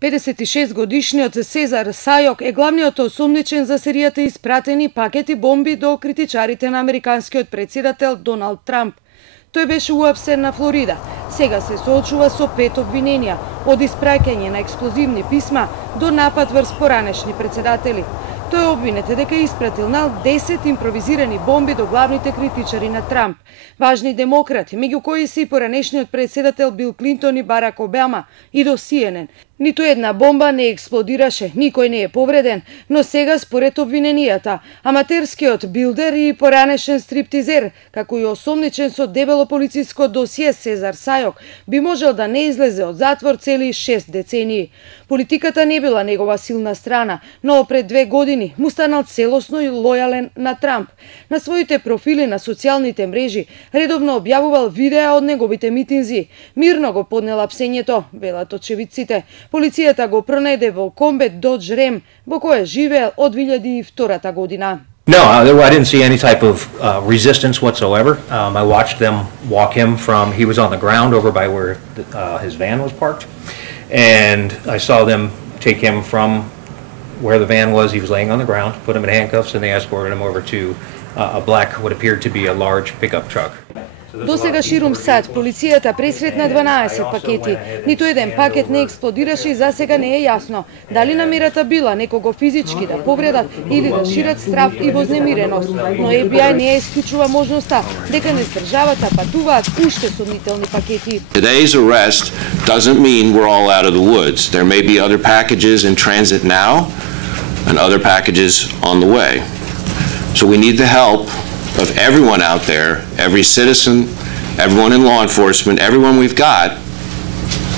56-годишниот Сезар Сајок е главниот осумничен за серијата испратени пакети бомби до критичарите на американскиот председател Доналд Трамп. Тој беше уапсен на Флорида. Сега се соочува со 5 обвиненија, од испраќање на експлозивни писма до напад врз поранешни председатели. Тој е обвинет дека е испратил над 10 импровизирани бомби до главните критичари на Трамп, важни демократи, меѓу кои се и поранешниот председател Бил Клинтон и Барак Обама, и до CNN. Ниту една бомба не експлодираше, никој не е повреден, но сега според обвиненијата, аматерскиот билдер и поранешен стриптизер, како и осомничен со дебело полициско досие Сезар Сајок, би можел да не излезе од затвор цели 6 децении. Политиката не била негова силна страна, но пред 2 години му станал целосно и лојален на Трамп. На своите профили на социјалните мрежи редовно објавувал видеа од неговите митинзи. Мирно го поднел апсењето, велат очевидците. Полицијата го пронајде во комбет Dodge Ram, во кое живеел од 2002 година. No, I didn't see any type of resistance whatsoever. I watched them walk him from, he was on the ground over by where his van was parked, and I saw them take him from where the van was, he was laying on the ground, put him in handcuffs, and they escorted him over to a black, what appeared to be a large pickup truck. До сега ширум сад, полицијата пресретна 12 пакети. Ниту еден пакет не експлодираше и за сега не е јасно дали намерата била некого физички да повредат или да шират страв и вознемиреност. Но FBI не исклучува можноста дека несдржавата патуваат уште сомнителни пакети. Today's arrest doesn't mean we're all out of the woods. There may be other packages in transit now and other packages on the way. So we need the help of everyone out there, every citizen, everyone in law enforcement, everyone we've got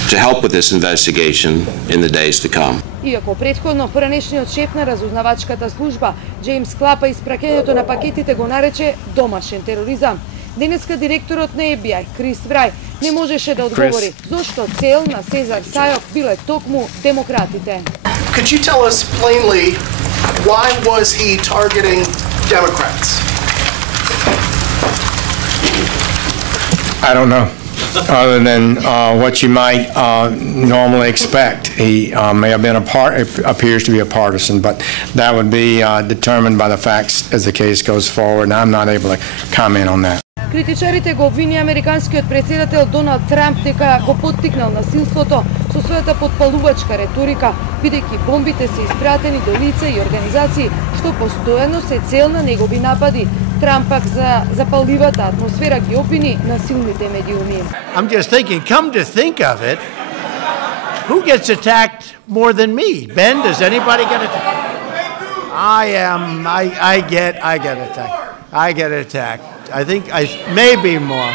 to help with this investigation in the days to come. Иако претходно поранешниот шеф на разузнавачката служба Джеймс Клапа испраќањето на пакетите го нарече домашен тероризам, денеска директорот на FBI Крис Врај не можеше да одговори зошто цел на Сезар Сајок биле токму демократите. Could you tell us plainly why was he targeting Democrats? I don't know, other than what you might normally expect. He may have been appears to be a partisan, but that would be determined by the facts as the case goes forward, and I'm not able to comment on that. Критичарите го обвини американскиот председател Доналд Трамп дека го поттикнал насилството со својата подпалувачка реторика, бидејќи бомбите се испратени до лица и организации што постојано се цел на негови напади. Трамп пак за запалливата атмосфера ги обвини насилните медиуми. I'm just thinking, come to think of it, who gets attacked more than me? Ben, does anybody get attacked? I get attacked. I get attacked. I think maybe more,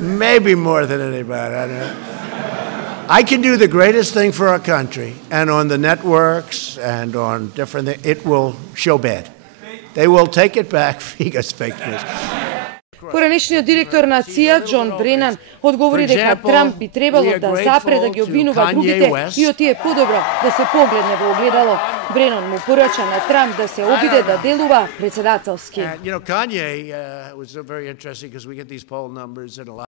maybe more than anybody. I don't know. I can do the greatest thing for our country, and on the networks and on different things, it will show bad. They will take it back because fake news. Поранешниот директор на ЦИА, Џон Бренан, одговори дека Трамп би требало да запре да ги обвинува другите и од тие подобро да се погледне во огледало. Бренан му порача на Трамп да се обиде да делува председателски. You know, Kanye was very interesting because we get these poll numbers and a lot